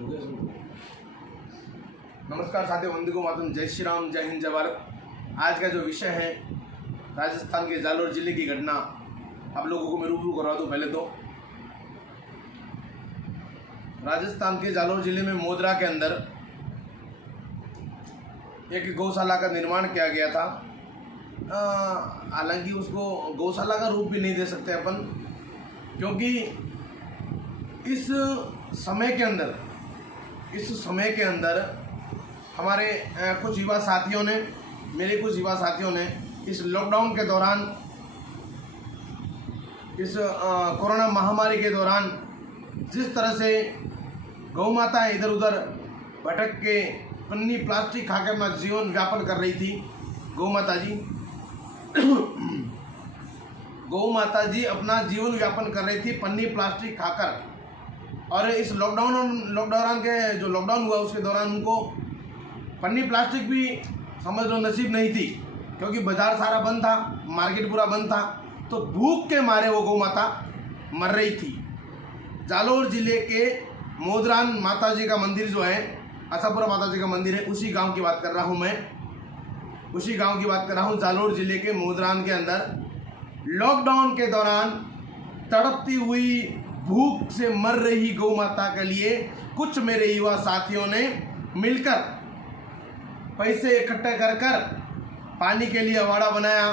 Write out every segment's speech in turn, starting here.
नमस्कार साथियों, वंदे मातरम, जय श्री राम, जय हिंद, जय भारत। आज का जो विषय है राजस्थान के जालोर जिले की घटना, आप लोगों को मैं रूबरू करवा दूं। पहले तो राजस्थान के जालोर जिले में मोदरा के अंदर एक गौशाला का निर्माण किया गया था। हालांकि उसको गौशाला का रूप भी नहीं दे सकते अपन, क्योंकि इस समय के अंदर हमारे कुछ युवा साथियों ने, मेरे कुछ युवा साथियों ने इस लॉकडाउन के दौरान, इस कोरोना महामारी के दौरान जिस तरह से गौ माता इधर उधर भटक के पन्नी प्लास्टिक खाकर अपना जीवन व्यापन कर रही थी, गौ माता जी अपना जीवन व्यापन कर रही थी पन्नी प्लास्टिक खाकर। और इस लॉकडाउन के जो लॉकडाउन हुआ उसके दौरान उनको पन्नी प्लास्टिक भी समझ लो नसीब नहीं थी, क्योंकि बाजार सारा बंद था, मार्केट पूरा बंद था। तो भूख के मारे वो गौ माता मर रही थी। जालोर जिले के मोदरान माता जी का मंदिर जो है, आशापुरा माता जी का मंदिर है, उसी गांव की बात कर रहा हूँ मैं। उसी गांव की बात कर रहा हूँ। जालोर जिले के मोदरान के अंदर लॉकडाउन के दौरान तड़पती हुई भूख से मर रही गौ माता के लिए कुछ मेरे युवा साथियों ने मिलकर पैसे इकट्ठे कर पानी के लिए अवाड़ा बनाया,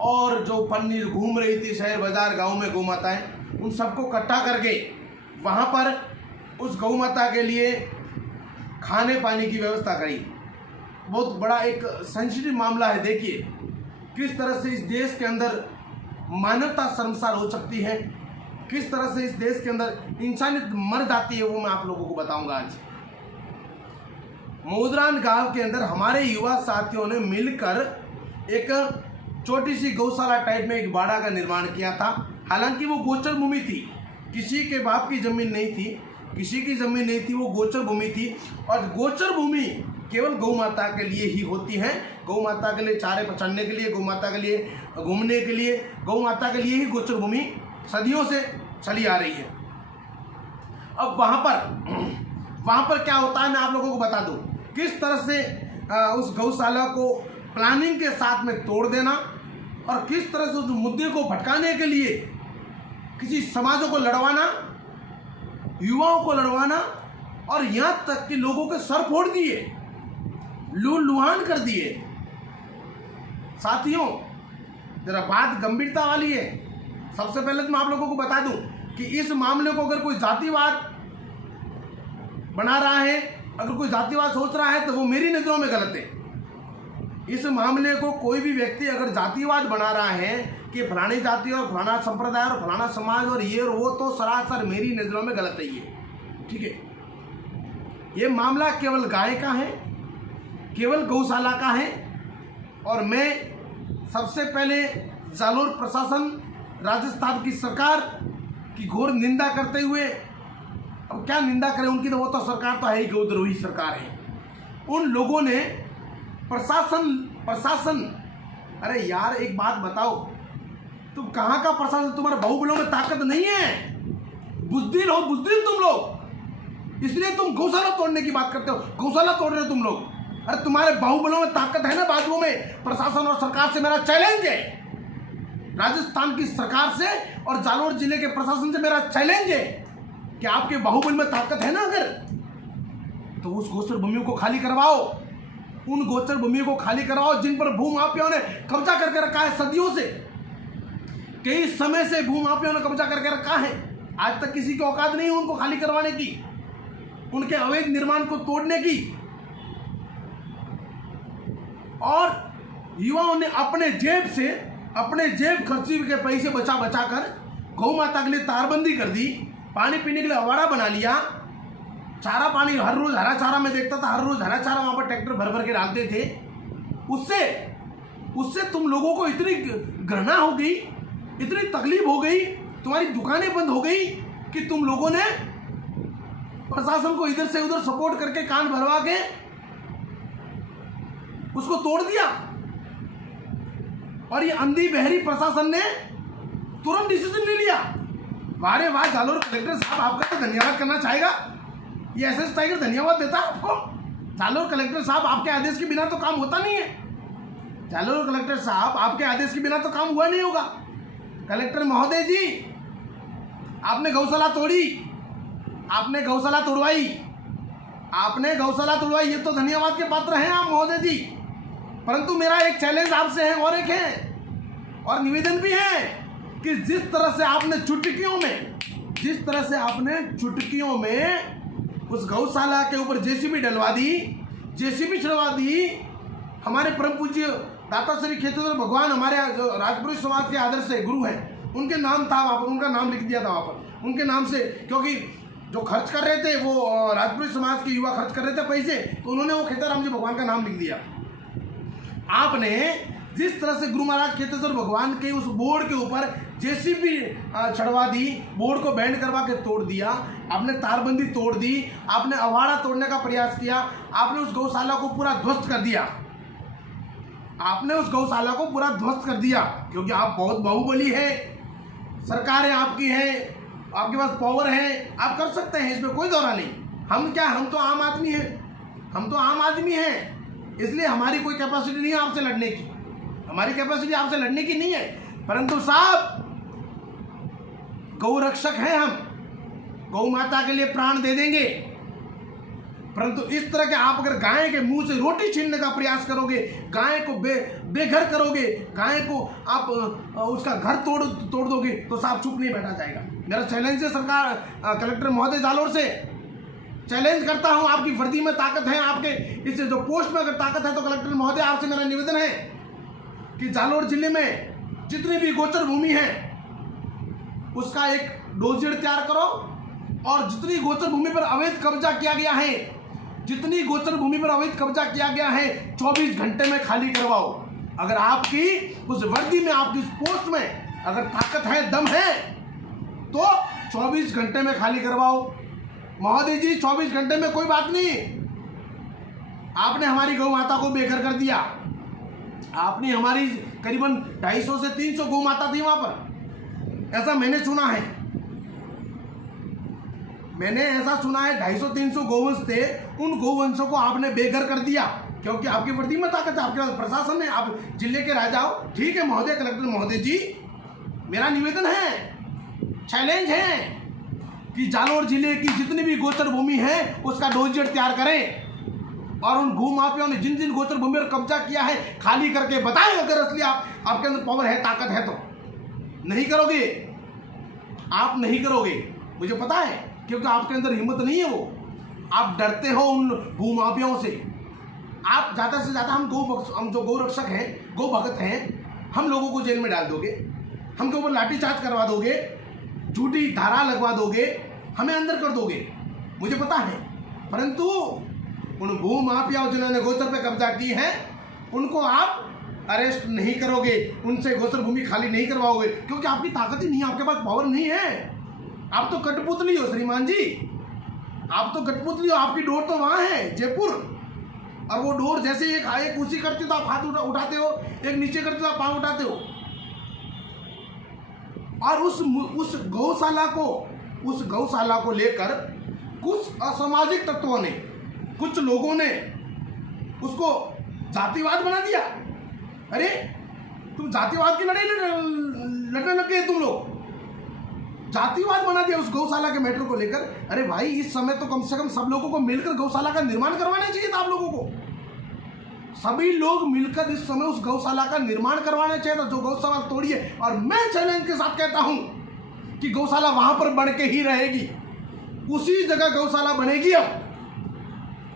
और जो पन्नी घूम रही थी शहर बाजार गांव में गौ माताएं, उन सबको इकट्ठा करके वहां पर उस गौ माता के लिए खाने पानी की व्यवस्था करी। बहुत बड़ा एक सेंसिटिव मामला है। देखिए किस तरह से इस देश के अंदर मानवता शर्मसार हो सकती है, किस तरह से इस देश के अंदर इंसानियत मर जाती है, वो मैं आप लोगों को बताऊंगा आज। मोदरान गांव के अंदर हमारे युवा साथियों ने मिलकर एक छोटी सी गौशाला टाइप में एक बाड़ा का निर्माण किया था। हालांकि वो गोचर भूमि थी, किसी के बाप की जमीन नहीं थी, वो गोचर भूमि थी। और गोचर भूमि केवल गौ माता के लिए ही होती है। गौ माता के लिए चारे पचड़ने के लिए, गौ माता के लिए घूमने के लिए, गौ माता के लिए ही गोचर भूमि सदियों से चली आ रही है। अब वहां पर क्या होता है मैं आप लोगों को बता दूं। किस तरह से उस गौशाला को प्लानिंग के साथ में तोड़ देना, और किस तरह से उस मुद्दे को भटकाने के लिए किसी समाजों को लड़वाना, युवाओं को लड़वाना, और यहां तक कि लोगों के सर फोड़ दिए, लून-लुहान कर दिए। साथियों, जरा बात गंभीरता वाली है। सबसे पहले तो मैं आप लोगों को बता दूं कि इस मामले को अगर कोई जातिवाद बना रहा है, अगर कोई जातिवाद सोच रहा है, तो वो मेरी नजरों में गलत है। इस मामले को कोई भी व्यक्ति अगर जातिवाद बना रहा है कि फलानी जाति और फलाना संप्रदाय और फलाना समाज और ये और वो, तो सरासर मेरी नजरों में गलत है ये। ठीक है, ये मामला केवल गाय का है, केवल गौशाला का है। और मैं सबसे पहले जालोर प्रशासन, राजस्थान की सरकार की घोर निंदा करते हुए, अब क्या निंदा करें उनकी, तो वो तो सरकार तो है ही, गौद्रोही सरकार है। उन लोगों ने प्रशासन, अरे यार एक बात बताओ, तुम कहाँ का प्रशासन? तुम्हारे बाहुबलों में ताकत नहीं है, बुज़दिल तुम लोग, इसलिए तुम गौशाला तोड़ने की बात करते हो। गौशाला तोड़ रहे हो तुम लोग। अरे तुम्हारे बाहुबलों में ताकत है ना बाजुओं में। प्रशासन और सरकार से मेरा चैलेंज है, राजस्थान की सरकार से और जालोर जिले के प्रशासन से मेरा चैलेंज है कि आपके बाहुबल में ताकत है ना, अगर तो उस गोचर भूमियों को खाली करवाओ, उन गोचर भूमियों को खाली करवाओ जिन पर भूमाफियाओं ने कब्जा करके रखा है। सदियों से, कई समय से भूमाफियाओं ने कब्जा करके रखा है। आज तक किसी की औकात नहीं है उनको खाली करवाने की, उनके अवैध निर्माण को तोड़ने की। और युवाओं ने अपने जेब खर्ची के पैसे बचा कर गौ माता के लिए तारबंदी कर दी, पानी पीने के लिए अवाड़ा बना लिया, चारा पानी हर रोज हरा चारा में देखता था, हर रोज हरा चारा वहां पर ट्रैक्टर भर के डालते थे। उससे तुम लोगों को इतनी घृणा हो गई, इतनी तकलीफ हो गई, तुम्हारी दुकानें बंद हो गई कि तुम लोगों ने प्रशासन को इधर से उधर सपोर्ट करके कान भरवा के उसको तोड़ दिया। और ये अंधी बहरी प्रशासन ने तुरंत डिसीजन ले लिया। वारे वाह जालोर कलेक्टर साहब, आपका तो धन्यवाद करना चाहेगा। ये एसएस टाइगर धन्यवाद देता है आपको? जालोर कलेक्टर साहब, आपके आदेश के बिना तो काम होता नहीं है। जालोर कलेक्टर साहब, आपके आदेश के बिना तो काम हुआ नहीं होगा। कलेक्टर महोदय जी, आपने गौशाला तोड़ी, आपने गौशाला तोड़वाई, आपने गौशाला तोड़वाई, ये तो धन्यवाद के पात्र हैं आप महोदय जी। परंतु मेरा एक चैलेंज आपसे है और एक है और निवेदन भी है कि जिस तरह से आपने चुटकियों में उस गौशाला के ऊपर जेसीबी डलवा दी, जेसीबी चढ़वा दी। हमारे परम पूज्य दाता श्री खेतेश्वर भगवान, हमारे जो राजपुरी समाज के आदर्श गुरु हैं, उनके नाम था वहाँ पर, उनका नाम लिख दिया था वहाँ पर, उनके नाम से, क्योंकि जो खर्च कर रहे थे वो राजपुरी समाज के युवा खर्च कर रहे थे पैसे, तो उन्होंने वो खेताराम जी भगवान का नाम लिख दिया। आपने जिस तरह से गुरु महाराज खेतेश्वर भगवान के उस बोर्ड के ऊपर जेसीबी चढ़वा दी, बोर्ड को बैंड करवा के तोड़ दिया, आपने तारबंदी तोड़ दी, आपने अवाड़ा तोड़ने का प्रयास किया, आपने उस गौशाला को पूरा ध्वस्त कर दिया, आपने उस गौशाला को पूरा ध्वस्त कर दिया, क्योंकि आप बहुत बाहुबली है, सरकारें आपकी है, आपके पास पावर है, आप कर सकते हैं, इसमें कोई दौरा नहीं। हम क्या, हम तो आम आदमी हैं, हम तो आम आदमी हैं, इसलिए हमारी कोई कैपेसिटी नहीं है आपसे लड़ने की, हमारी कैपेसिटी आपसे लड़ने की नहीं है। परंतु साहब, गौ रक्षक हैं हम, गौ माता के लिए प्राण दे देंगे, परंतु इस तरह के आप अगर गाय के मुंह से रोटी छीनने का प्रयास करोगे, गाय को बेघर करोगे, गाय को आप उसका घर तोड़ दोगे, तो साहब चुप नहीं बैठा जाएगा। मेरा चैलेंज है सरकार, कलेक्टर महोदय जालोर से चैलेंज करता हूं, आपकी वर्दी में ताकत है, आपके इस जो पोस्ट में अगर ताकत है, तो कलेक्टर महोदय आपसे मेरा निवेदन है कि जालोर जिले में जितनी भी गोचर भूमि है उसका एक डोजियर तैयार करो, और जितनी गोचर भूमि पर अवैध कब्जा किया गया है, जितनी गोचर भूमि पर अवैध कब्जा किया गया है, 24 घंटे में खाली करवाओ। अगर आपकी उस वर्दी में, आपकी उस पोस्ट में अगर ताकत है, दम है, तो 24 घंटे में खाली करवाओ। महोदय जी, 24 घंटे में कोई बात नहीं, आपने हमारी गौ माता को बेघर कर दिया, आपने हमारी करीबन 250 से 300 गौ माता थी वहां पर, ऐसा मैंने सुना है, मैंने ऐसा सुना है 250-300 गौवंश थे, उन गौवंशों को आपने बेघर कर दिया, क्योंकि आपकी वर्दी में ताकत है, आपके पास प्रशासन है, आप जिले के राजा हो। ठीक है महोदय, कलेक्टर महोदय जी, मेरा निवेदन है, चैलेंज है कि जालोर जिले की जितनी भी गोचर भूमि है उसका डोजियर तैयार करें, और उन भू माफियाओं ने जिन जिन गोचर भूमि पर कब्जा किया है खाली करके बताएं। अगर असली आपके अंदर पावर है, ताकत है, तो नहीं करोगे, आप नहीं करोगे, मुझे पता है, क्योंकि आपके अंदर हिम्मत नहीं है, वो आप डरते हो उन भू माफियाओं से। आप ज़्यादा से ज़्यादा हम जो गौ रक्षक हैं, गौ भगत हैं, हम लोगों को जेल में डाल दोगे, हमके ऊपर लाठीचार्ज करवा दोगे, झूठी धारा लगवा दोगे, हमें अंदर कर दोगे, मुझे पता है। परंतु उन भू माफियाओं जिन्होंने गोचर पे कब्जा की है, उनको आप अरेस्ट नहीं करोगे, उनसे गोचर भूमि खाली नहीं करवाओगे, क्योंकि आपकी ताकत ही नहीं है, आपके पास पावर नहीं है। आप तो कठपुतली हो श्रीमान जी, आप तो कठपुतली हो, आपकी डोर तो वहां है जयपुर, और वो डोर जैसे एक ऊंची करती हो तो आप हाथ उठाते हो, एक नीचे करते हो तो आप पांव उठाते हो। और उस गौशाला को लेकर कुछ असामाजिक तत्वों ने, कुछ लोगों ने उसको जातिवाद बना दिया। अरे तुम जातिवाद की लड़ाई लड़ने लग गए, तुम लोग जातिवाद बना दिया उस गौशाला के मैटर को लेकर। अरे भाई, इस समय तो कम से कम सब लोगों को मिलकर गौशाला का निर्माण करवाना चाहिए था। आप लोगों को सभी लोग मिलकर इस समय उस गौशाला का निर्माण करवाना चाहिए था, जो गौशाला तोड़ी है। और मैं चैलेंज के साथ कहता हूं कि गौशाला वहां पर बन के ही रहेगी, उसी जगह गौशाला बनेगी। अब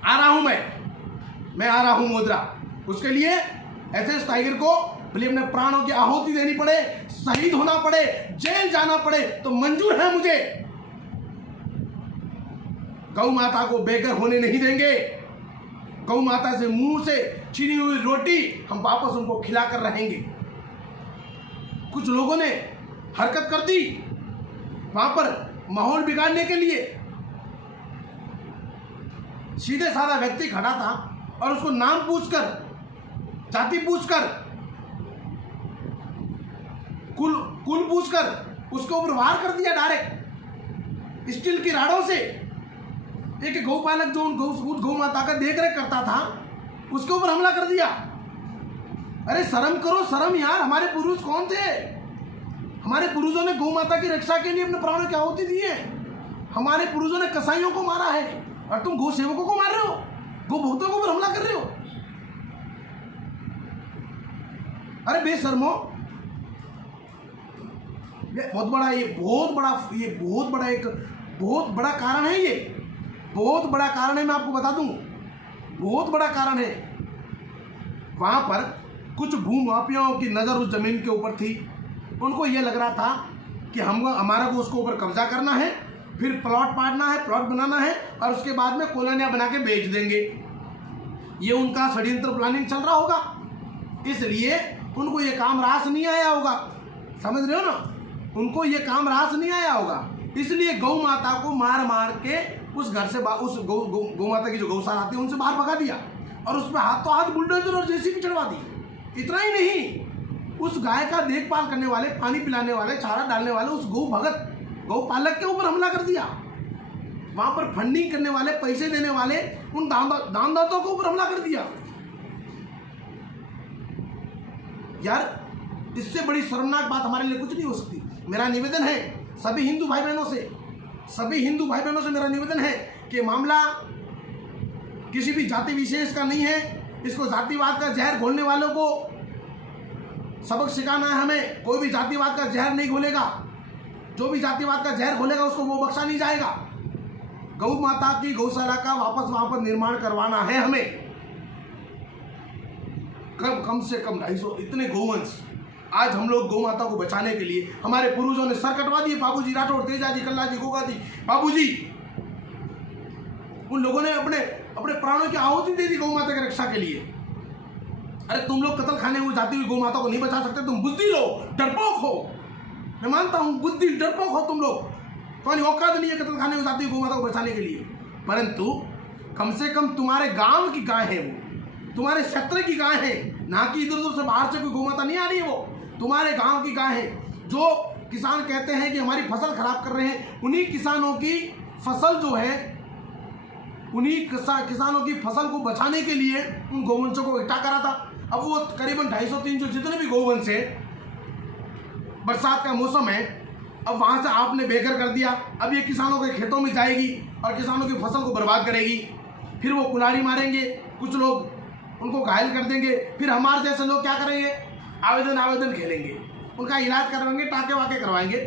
आ रहा हूं मैं आ रहा हूं मोदरा, उसके लिए एसएस टाइगर को भले अपने प्राणों की आहुति देनी पड़े, शहीद होना पड़े, जेल जाना पड़े, तो मंजूर है मुझे। गौ माता को बेघर होने नहीं देंगे। गौ माता से मुंह से छीनी हुई रोटी हम वापस उनको खिलाकर रहेंगे। कुछ लोगों ने हरकत कर दी वहां पर माहौल बिगाड़ने के लिए। सीधे साधा व्यक्ति खड़ा था और उसको नाम पूछकर, जाति पूछकर, कुल पूछकर उसके ऊपर वार कर दिया डायरेक्ट स्टील की राड़ों से। एक गौपालक जो उन गौ माता का देख रेख करता था उसके ऊपर हमला कर दिया। अरे शर्म करो, शर्म यार। हमारे पूर्वज कौन थे? हमारे पूर्वजों ने गौ माता की रक्षा के लिए अपने प्राणों की आहुति दी है। हमारे पूर्वजों ने कसाईयों को मारा है और तुम गौ सेवकों को मार रहे हो, गौ भक्तों के ऊपर हमला कर रहे हो। अरे बेशर्मो, ये बहुत बड़ा कारण है। ये बहुत बड़ा कारण है, मैं आपको बता दूं, बहुत बड़ा कारण है। वहां पर कुछ भूमाफियाओं की नज़र उस जमीन के ऊपर थी। उनको यह लग रहा था कि हमारा को उसको ऊपर कब्जा करना है, फिर प्लॉट पाड़ना है, प्लॉट बनाना है और उसके बाद में कॉलोनियां बना के बेच देंगे। ये उनका षड्यंत्र प्लानिंग चल रहा होगा, इसलिए उनको ये काम रास नहीं आया होगा। समझ रहे हो ना? उनको ये काम रास नहीं आया होगा, इसलिए गौ माता को मार मार के उस घर से उस गौ माता की जो गौशाला आती है उनसे बाहर भगा दिया और उसमें हाथों हाथ बुलडोजर और जेसीबी चढ़वा दी। इतना ही नहीं, उस गाय का देखभाल करने वाले, पानी पिलाने वाले, चारा डालने वाले उस गौपालक के ऊपर हमला कर दिया। वहां पर फंडिंग करने वाले, पैसे देने वाले उन दानदाताओं के ऊपर हमला कर दिया। यार, इससे बड़ी शर्मनाक बात हमारे लिए कुछ नहीं हो सकती। मेरा निवेदन है सभी हिंदू भाई बहनों से मेरा निवेदन है कि मामला किसी भी जाति विशेष का नहीं है। इसको जातिवाद का जहर घोलने वालों को सबक सिखाना है हमें। कोई भी जातिवाद का जहर नहीं घोलेगा। जो भी जातिवाद का जहर घोलेगा उसको वो बख्शा नहीं जाएगा। गौ माता की गौशाला का वापस वहां पर निर्माण करवाना है हमें। कम से कम 250 इतने गौवंश आज हम लोग गौ माता को बचाने के लिए हमारे पूर्वजों ने सर कटवा दिए। बाबूजी राठौड़, तेजाजी, कल्लाजी, गोगाजी, बाबूजी, उन लोगों ने अपने प्राणों की आहुति दे दी गौ माता की रक्षा के लिए। अरे तुम लोग कत्ल खाने हुए जाती हुई गौ माता को नहीं बचा सकते? तुम बुद्धि लो, डरपोक हो। मैं मानता हूं बुद्धि, डरपोक हो तुम लोग। तुम्हारी औकात नहीं है कत्ल खाने हुए जाती हुई गौ माता को बचाने के लिए। परंतु कम से कम तुम्हारे गांव की गाय है, वो तुम्हारे क्षेत्र की गाय है, ना कि इधर उधर से बाहर से कोई गौ माता नहीं आ रही है। वो तुम्हारे गांव की गाय है। जो किसान कहते हैं कि हमारी फसल खराब कर रहे हैं, उन्हीं किसानों की फसल जो है, उन्हीं किसानों की फसल को बचाने के लिए उन गौवंशों को इकट्ठा करा था। अब वो करीबन 250-300 जितने भी गौवंश है, बरसात का मौसम है, अब वहां से आपने बेघर कर दिया। अब ये किसानों के खेतों में जाएगी और किसानों की फसल को बर्बाद करेगी। फिर वो कुल्हाड़ी मारेंगे, कुछ लोग उनको घायल कर देंगे। फिर हमारे जैसे लोग क्या करेंगे? आवेदन खेलेंगे, उनका इलाज करवाएंगे, टाके वाके करवाएंगे।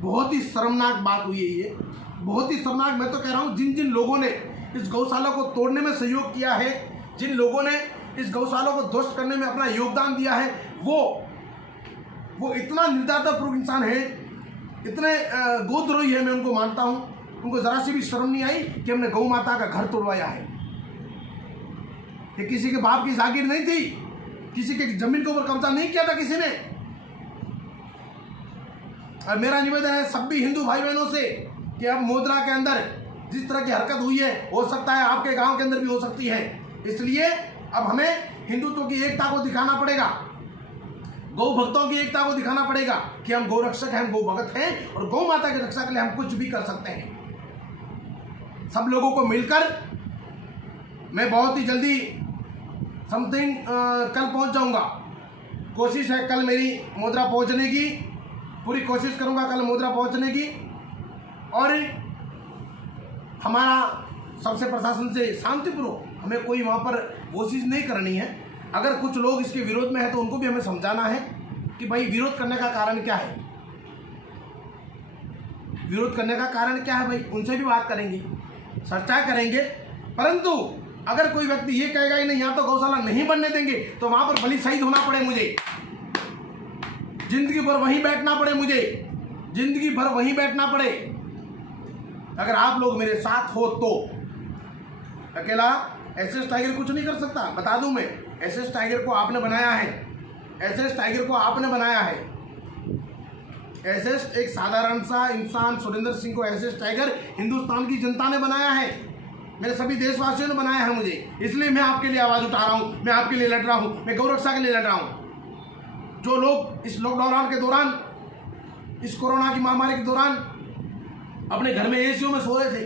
बहुत ही शर्मनाक बात हुई है ये, बहुत ही शर्मनाक। मैं तो कह रहा हूं, जिन लोगों ने इस गौशाला को तोड़ने में सहयोग किया है, जिन लोगों ने इस गौशाला को ध्वस्त करने में अपना योगदान दिया है, वो इतना निर्दयतापूर्वक इंसान है, इतने गोद्रोही है। मैं उनको मानता हूं। उनको जरा सी भी शर्म नहीं आई कि हमने गौ माता का घर तोड़वाया है। ये किसी के बाप की जागीर नहीं थी, किसी के जमीन के ऊपर कब्जा नहीं किया था किसी ने। और मेरा निवेदन है सभी हिंदू भाई बहनों से कि अब मोदरा के अंदर जिस तरह की हरकत हुई है, हो सकता है आपके गांव के अंदर भी हो सकती है। इसलिए अब हमें हिंदुत्व की एकता को दिखाना पड़ेगा, गौ भक्तों की एकता को दिखाना पड़ेगा कि हम गौ रक्षक हैं, हम गौ भगत हैं और गौ माता की रक्षा के लिए हम कुछ भी कर सकते हैं। सब लोगों को मिलकर मैं बहुत ही जल्दी समथिंग कल पहुंच जाऊंगा। कोशिश है कल मेरी मोदरा पहुंचने की, पूरी कोशिश करूंगा कल मोदरा पहुंचने की। और हमारा सबसे प्रशासन से शांतिपूर्वक, हमें कोई वहां पर कोशिश नहीं करनी है। अगर कुछ लोग इसके विरोध में है तो उनको भी हमें समझाना है कि भाई विरोध करने का कारण क्या है, विरोध करने का कारण क्या है। भाई उनसे भी बात करेंगे, चर्चा करेंगे। परंतु अगर कोई व्यक्ति ये कहेगा कि नहीं यहाँ तो गौशाला नहीं बनने देंगे, तो वहां पर बलि शहीद होना पड़े मुझे, जिंदगी भर वहीं बैठना पड़े मुझे, जिंदगी भर वहीं बैठना पड़े। अगर आप लोग मेरे साथ हो तो अकेला एसएस टाइगर कुछ नहीं कर सकता। बता दूं मैं, एसएस टाइगर को आपने बनाया है, एसएस टाइगर को आपने बनाया है। एसएस एक साधारण सा इंसान सुरेंद्र सिंह को एसएस टाइगर हिंदुस्तान की जनता ने बनाया है, मेरे सभी देशवासियों ने बनाया है मुझे। इसलिए मैं आपके लिए आवाज़ उठा रहा हूँ, मैं आपके लिए लड़ रहा हूँ, मैं गौ रक्षा के लिए लड़ रहा हूँ। जो लोग इस लॉकडाउन के दौरान, इस कोरोना की महामारी के दौरान अपने घर में एसीओ में सो रहे थे,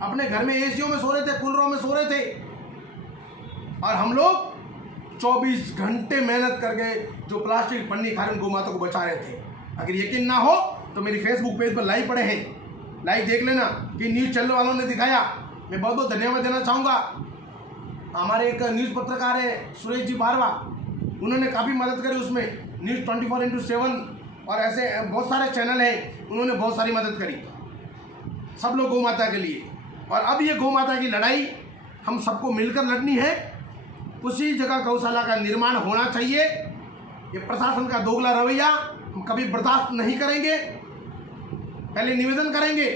अपने घर में एसीओ में सो रहे थे, कूलरों में सो रहे थे, और हम लोग 24 घंटे मेहनत करके जो प्लास्टिक पन्नी खा रहे गौ माता को बचा रहे थे। अगर यकीन ना हो तो मेरी फेसबुक पेज पर लाइव पड़े हैं, लाइव देख लेना कि न्यूज़ चैनल वालों ने दिखाया। मैं बहुत बहुत धन्यवाद देना चाहूँगा। हमारे एक न्यूज़ पत्रकार है सुरेश जी बारवा, उन्होंने काफ़ी मदद करी उसमें, न्यूज़ 24x7 और ऐसे बहुत सारे चैनल हैं, उन्होंने बहुत सारी मदद करी, सब लोग गौ माता के लिए। और अब ये गौ माता की लड़ाई हम सबको मिलकर लड़नी है। उसी जगह गौशाला का निर्माण होना चाहिए। ये प्रशासन का दोगला रवैया हम कभी बर्दाश्त नहीं करेंगे। पहले निवेदन करेंगे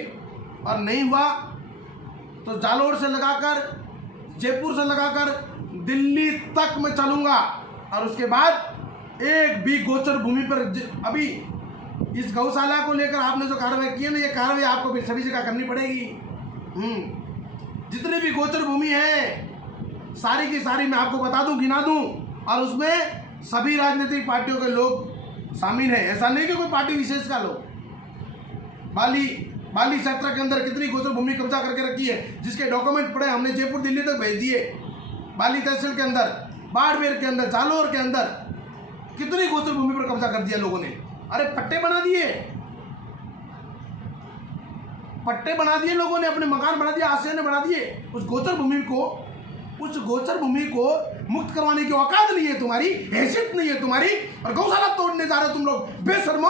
और नहीं हुआ तो जालोर से लगाकर, जयपुर से लगाकर दिल्ली तक मैं चलूँगा। और उसके बाद एक भी गोचर भूमि पर अभी इस गौशाला को लेकर आपने जो कार्रवाई की है ना, ये कार्रवाई आपको भी सभी जगह करनी पड़ेगी। जितनी भी गोचर भूमि है सारी की सारी मैं आपको बता दूं, गिना दूं, और उसमें सभी राजनीतिक पार्टियों के लोग शामिल हैं। ऐसा नहीं कि कोई पार्टी विशेष का लोग। बाली क्षेत्र के अंदर कितनी गोचर भूमि कब्जा करके रखी है, जिसके डॉक्यूमेंट पड़े हमने जयपुर दिल्ली तक भेज दिए। बाली तहसील के अंदर, बाड़मेर के अंदर, जालोर के अंदर कितनी गोचर भूमि पर कब्जा कर दिया लोगों ने। अरे पट्टे बना दिए, पट्टे बना दिए लोगों ने, अपने मकान बना दिए, आश्रय ने बना दिए। उस गोचर भूमि को मुक्त करवाने की औकात नहीं है तुम्हारी, हैसियत नहीं है तुम्हारी, और गौशाला तोड़ने जा रहे हो तुम लोग बेशर्मो।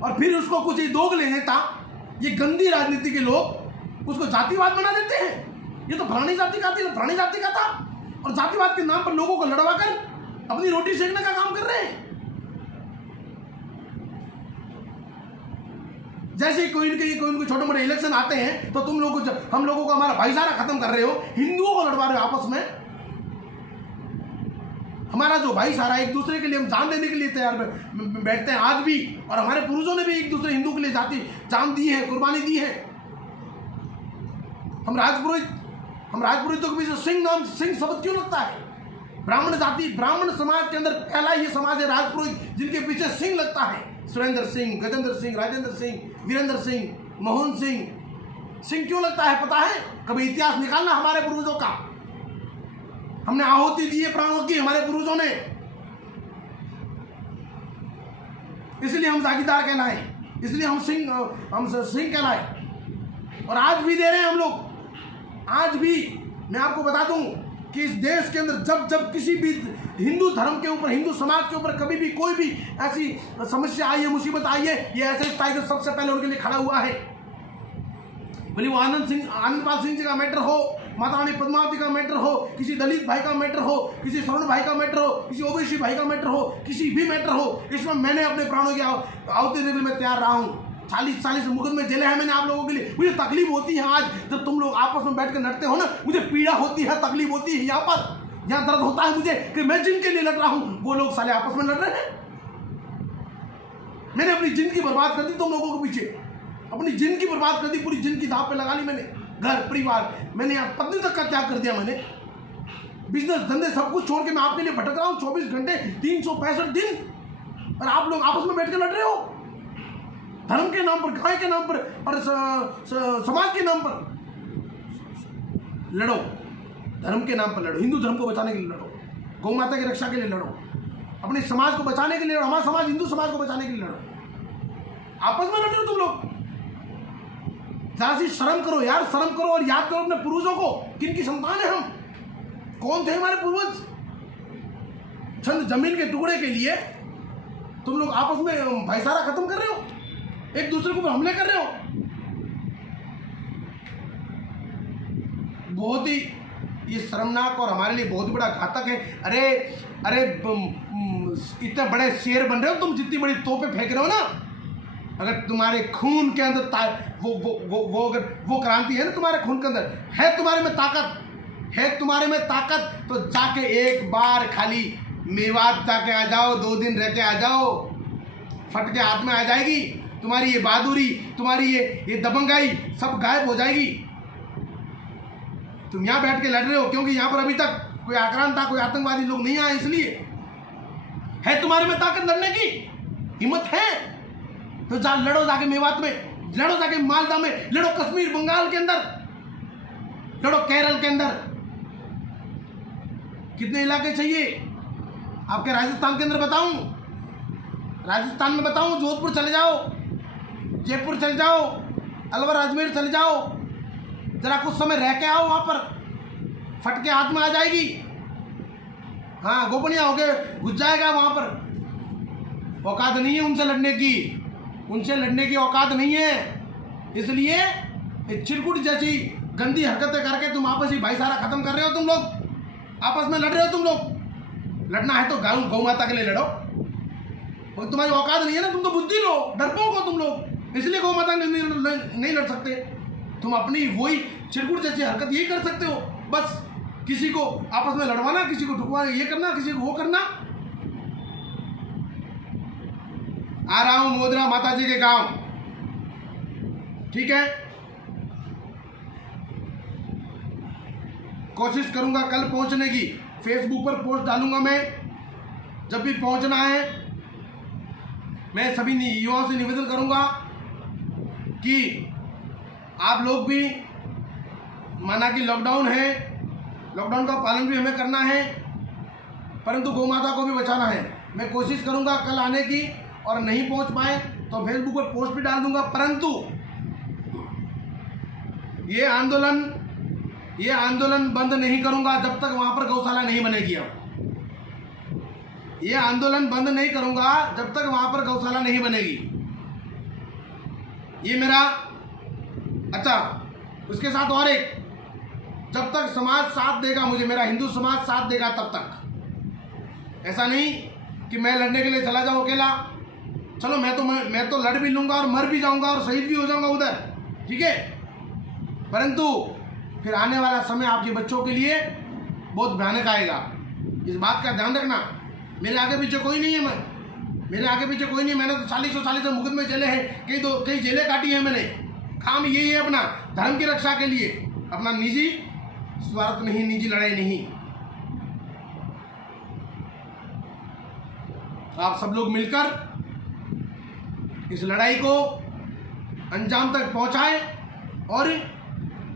और फिर उसको कुछ ही दोगले नेता, ये गंदी राजनीति के लोग उसको जातिवाद बना देते हैं। ये तो फलानी जाति का थी, फलानी जाति का था, और जातिवाद के नाम पर लोगों को लड़वा कर अपनी रोटी सेकने का काम कर रहे हैं। जैसे कोई छोटे मोटे इलेक्शन आते हैं तो तुम लोग हम लोगों को हमारा भाईचारा खत्म कर रहे हो, हिंदुओं को लड़वा रहे हो आपस में। हमारा जो भाईचारा, एक दूसरे के लिए हम जान देने के लिए तैयार बैठते हैं आज भी, और हमारे पूर्वजों ने भी एक दूसरे हिंदू के लिए जान दी है, कुर्बानी दी है। हम राजपुरोहितों के बीच सिंह शब्द क्यों लगता है? ब्राह्मण जाति, ब्राह्मण समाज के अंदर पहला ये समाज है राजपुरोहित, जिनके पीछे सिंह लगता है। सुरेंद्र सिंह, गजेंद्र सिंह, राजेंद्र सिंह, वीरेंद्र सिंह, मोहन सिंह क्यों लगता है पता है? कभी इतिहास निकालना हमारे पूर्वजों का। हमने आहुति दी है प्राणों की हमारे पूर्वजों ने, इसलिए हम जागीरदार कहलाए, इसलिए हम सिंह कहलाए। और आज भी दे रहे हैं हम लोग। आज भी मैं आपको बता दूं कि इस देश के अंदर जब किसी भी हिंदू धर्म के ऊपर, हिंदू समाज के ऊपर कभी भी कोई भी ऐसी समस्या आई है, मुसीबत आई है, ये ऐसे टाइगर सबसे पहले उनके लिए खड़ा हुआ है। भले वो आनंदपाल सिंह जी का मैटर हो, माता रानी पद्मावती का मैटर हो, किसी दलित भाई का मैटर हो, किसी स्वर्ण भाई का मैटर हो, किसी ओबीसी भाई का मैटर हो, किसी भी मैटर हो, इसमें मैंने अपने प्राणों की आहुति देने में तैयार रहा हूँ। 40 मुकदमे झेले हैं मैंने आप लोगों के लिए। मुझे तकलीफ होती है आज जब तुम लोग आपस में बैठ कर लड़ते हो ना, मुझे पीड़ा होती है, तकलीफ होती है। यहाँ दर्द होता है मुझे कि मैं जिनके लिए लड़ रहा हूँ वो लोग साले आपस में लड़ रहे हैं। मैंने अपनी जिंदगी बर्बाद कर दी तुम लोगों के पीछे, अपनी जिंदगी बर्बाद कर दी, पूरी जिंदगी दांव पे लगा ली मैंने। घर परिवार, मैंने यहाँ पत्नी तक का त्याग कर दिया मैंने, बिजनेस धंधे सब कुछ छोड़ के मैं आपके लिए भटक रहा हूँ 24 घंटे 365 दिन, और आप लोग आपस में बैठ कर लड़ रहे हो धर्म के नाम पर, गाय के नाम पर और समाज के नाम पर। लड़ो, धर्म के नाम पर लड़ो, हिंदू धर्म को बचाने के लिए लड़ो, गौ माता की रक्षा के लिए लड़ो, अपने समाज को बचाने के लिए लड़ो, हमारा समाज हिंदू समाज को बचाने के लिए लड़ो। आपस में लड़ रहे हो तुम लोग। जरा सी शर्म करो यार, शर्म करो और याद करो अपने पूर्वजों को, किनकी संतान है हम, कौन थे हमारे पूर्वज। चंद जमीन के टुकड़े के लिए तुम लोग आपस में भाईचारा खत्म कर रहे हो, एक दूसरे के ऊपर हमले कर रहे हो। बहुत ही ये शर्मनाक और हमारे लिए बहुत ही बड़ा घातक है। अरे इतने बड़े शेर बन रहे हो तुम, जितनी बड़ी तोपें फेंक रहे हो ना, अगर तुम्हारे खून के अंदर अगर वो क्रांति है ना तुम्हारे खून के अंदर, है तुम्हारे में ताकत, तो जाके एक बार खाली मेवात जाके आ जाओ, 2 दिन रह के आ जाओ, फट के हाथ में आ जाएगी तुम्हारी ये बहादुरी, तुम्हारी ये दबंगाई सब गायब हो जाएगी। तुम यहाँ बैठ के लड़ रहे हो क्योंकि यहाँ पर अभी तक कोई आक्रांता, कोई आतंकवादी लोग नहीं आए, इसलिए है तुम्हारे में ताकत लड़ने की। हिम्मत है तो लड़ो जाके मेवात में, लड़ो जाके मालदा में, लड़ो कश्मीर बंगाल के अंदर, लड़ो केरल के अंदर। कितने इलाके चाहिए आपके? राजस्थान के अंदर बताऊं, राजस्थान में बताऊं, जोधपुर चले जाओ, जयपुर चले जाओ, अलवर अजमेर चले जाओ, जरा कुछ समय रह के आओ, वहां पर फटके हाथ में आ जाएगी। हाँ, गोपनीय होके घुस जाएगा वहां पर। औकात नहीं है उनसे लड़ने की, उनसे लड़ने की औकात नहीं है। इसलिए चिरकुट जैसी गंदी हरकतें करके तुम आपस ही भाईचारा खत्म कर रहे हो। तुम लोग आपस में लड़ रहे हो। तुम लोग लड़ना है तो गौ माता के लिए लड़ो, और तुम्हारी औकात नहीं है ना, तुम तो बुद्धि लो, डरपोक हो तुम लोग, इसलिए गौ माता नहीं लड़ सकते। तुम अपनी वही चिरकुट जैसी हरकत यही कर सकते हो, बस किसी को आपस में लड़वाना, किसी को ठुकवाना, ये करना, किसी को वो करना। आ रहा हूं मोदरा माता जी के गांव, ठीक है। कोशिश करूंगा कल पहुंचने की, फेसबुक पर पोस्ट डालूंगा मैं जब भी पहुंचना है। मैं सभी युवाओं से निवेदन करूंगा कि आप लोग भी, माना कि लॉकडाउन है, लॉकडाउन का पालन भी हमें करना है, परंतु गौ माता को भी बचाना है। मैं कोशिश करूंगा कल आने की, और नहीं पहुंच पाए तो फेसबुक पर पोस्ट भी डाल दूंगा। परंतु ये आंदोलन बंद नहीं करूंगा जब तक वहां पर गौशाला नहीं बनेगी। ये आंदोलन बंद नहीं करूंगा जब तक वहां पर गौशाला नहीं बनेगी। ये मेरा, अच्छा उसके साथ और एक, जब तक समाज साथ देगा मुझे, मेरा हिंदू समाज साथ देगा तब तक। ऐसा नहीं कि मैं लड़ने के लिए चला जाऊं अकेला। चलो मैं तो लड़ भी लूंगा और मर भी जाऊंगा और शहीद भी हो जाऊंगा उधर, ठीक है। परंतु फिर आने वाला समय आपके बच्चों के लिए बहुत भयानक आएगा। इस बात का ध्यान रखना। मेरे आगे पीछे कोई नहीं है, मेरे आगे पीछे कोई नहीं। मैंने तो 40 मुकदमे जेले हैं, कई जेलें काटी हैं मैंने। काम यही है अपना धर्म की रक्षा के लिए, अपना निजी स्वार्थ नहीं, निजी लड़ाई नहीं। आप सब लोग मिलकर इस लड़ाई को अंजाम तक पहुंचाएं, और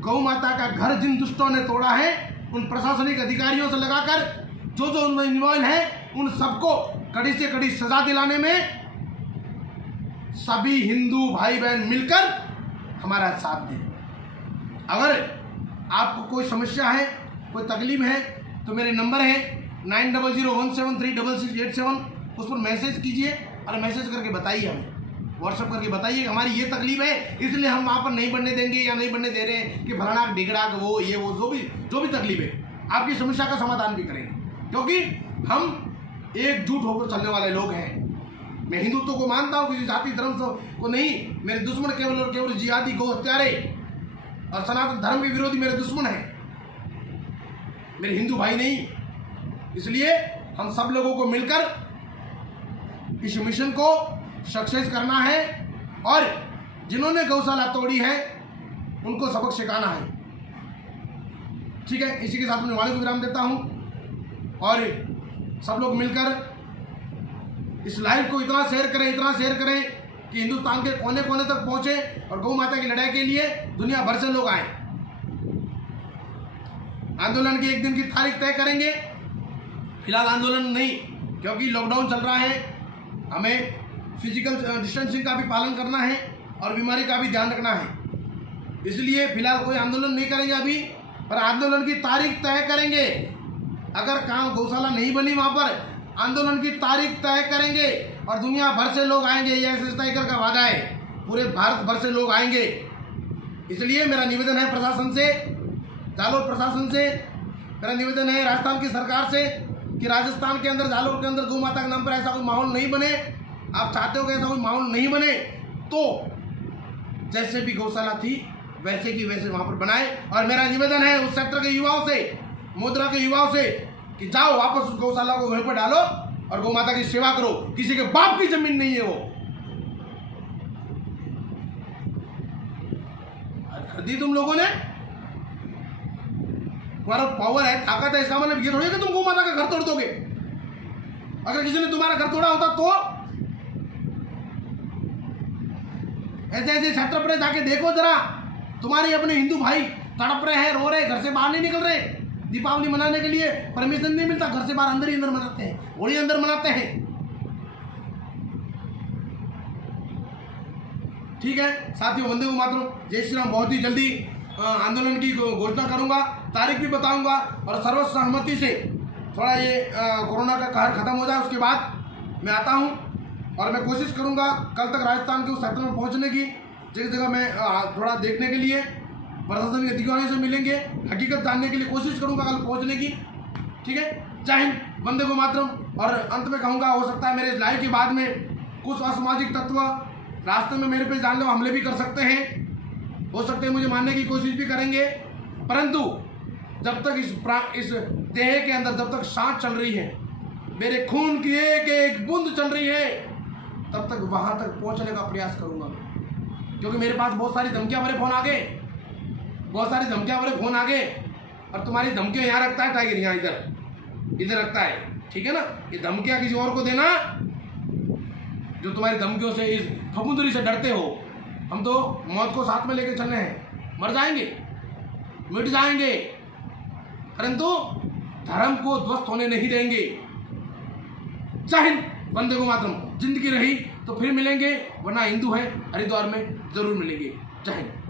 गौ माता का घर जिन दुष्टों ने तोड़ा है, उन प्रशासनिक अधिकारियों से लगाकर जो उनमें इन्वॉल्व है, उन सबको कड़ी से कड़ी सजा दिलाने में सभी हिंदू भाई बहन मिलकर हमारा साथ दें। अगर आपको कोई समस्या है, कोई तकलीफ है, तो मेरे नंबर है 9001736687, उस पर मैसेज कीजिए और मैसेज करके बताइए, हमें व्हाट्सएप करके बताइए कि हमारी ये तकलीफ है, इसलिए हम वहाँ पर नहीं बढ़ने देंगे या नहीं बढ़ने दे रहे हैं, कि फलाना डिगड़ा वो ये वो जो भी तकलीफ है, आपकी समस्या का समाधान भी करेंगे। क्योंकि हम एकजुट होकर चलने वाले लोग हैं। मैं हिंदुत्व को मानता हूँ, किसी जाति धर्म को नहीं। मेरे दुश्मन केवल और केवल जिहादी, गौ हत्यारे और सनातन धर्म के विरोधी मेरे दुश्मन हैं, मेरे हिंदू भाई नहीं। इसलिए हम सब लोगों को मिलकर इस मिशन को सक्सेस करना है, और जिन्होंने गौशाला तोड़ी है उनको सबक सिखाना है, ठीक है। इसी के साथ मैं वाणी को विराम देता हूं, और सब लोग मिलकर इस लाइव को इतना शेयर करें कि हिंदुस्तान के कोने कोने तक पहुंचे, और गौ माता की लड़ाई के लिए दुनिया भर से लोग आए। आंदोलन की एक दिन की तारीख तय करेंगे, फिलहाल आंदोलन नहीं, क्योंकि लॉकडाउन चल रहा है। हमें फिजिकल डिस्टेंसिंग का भी पालन करना है और बीमारी का भी ध्यान रखना है। इसलिए फिलहाल कोई आंदोलन नहीं करेंगे अभी, पर आंदोलन की तारीख तय करेंगे। अगर कहाँ गौशाला नहीं बनी वहाँ पर आंदोलन की तारीख तय करेंगे, और दुनिया भर से लोग आएंगे। ये एसएस टाइगर का वादा है, पूरे भारत भर से लोग आएंगे। इसलिए मेरा निवेदन है प्रशासन से, जालोर प्रशासन से मेरा निवेदन है, राजस्थान की सरकार से, कि राजस्थान के अंदर, जालोर के अंदर गौ माता के नाम पर ऐसा कोई माहौल नहीं बने। आप चाहते हो कि ऐसा कोई माहौल नहीं बने, तो जैसे भी गौशाला थी वैसे की वैसे वहां पर बनाए। और मेरा निवेदन है उस क्षेत्र के युवाओं से, मोदरा के युवाओं से, कि जाओ वापस उस गौशाला को वहीं पर डालो और गौ माता की सेवा करो। किसी के बाप की जमीन नहीं है वो, खरीदी तुम लोगों ने, तुम्हारा पावर है, ताकत है। इसका मतलब ये थोड़ी कि तुम गौ माता का घर तोड़ दोगे। अगर किसी ने तुम्हारा घर तोड़ा होता तो ऐसे ऐसे छत्र पर जाके देखो जरा, तुम्हारे अपने हिंदू भाई तड़प रहे हैं, रो रहे हैं, घर से बाहर नहीं निकल रहे। दीपावली मनाने के लिए परमिशन नहीं मिलता, घर से बाहर अंदर ही अंदर मनाते हैं, होली अंदर मनाते हैं। ठीक है साथियों, वंदे मातरम, जय श्री राम। बहुत ही जल्दी आंदोलन की घोषणा करूंगा, तारीख भी बताऊंगा, और सर्वसहमति से थोड़ा ये कोरोना का कहर खत्म हो जाए, उसके बाद मैं आता हूं। और मैं कोशिश करूंगा कल तक राजस्थान के उस सेक्टर में पहुंचने की। जगह जगह मैं थोड़ा देखने के लिए प्रशासन के अधिकारियों से मिलेंगे, हकीकत जानने के लिए कोशिश करूंगा कल पहुंचने की। ठीक है, जय हिंद, वंदे मातरम। और अंत में कहूँगा, हो सकता है मेरे लाइव के बाद में कुछ असामाजिक तत्व रास्ते में मेरे पे जानलेवा हमले भी कर सकते हैं, हो सकते हैं मुझे मारने की कोशिश भी करेंगे, परंतु जब तक इस देह के अंदर जब तक सांस चल रही है, मेरे खून की एक एक बूंद चल रही है, तब तक वहां तक पहुंचने का प्रयास करूंगा मैं। क्योंकि मेरे पास बहुत सारी धमकियां भरे फोन आ गए, बहुत सारी धमकियां भरे फोन आ गए, और तुम्हारी धमकियां यहाँ रखता है टाइगर, यहाँ इधर रखता है। ठीक है ना, ये धमकियां किसी और को देना जो तुम्हारी धमकियों से, इस फफूंदरी से डरते हो। हम तो मौत को साथ में लेके चलने हैं, मर जाएंगे, मिट जाएंगे, परंतु धर्म को ध्वस्त होने नहीं देंगे। जय हिंद, वंदे मातरम। जिंदगी रही तो फिर मिलेंगे, वरना हिंदू है हरिद्वार में जरूर मिलेंगे। जय हिंद।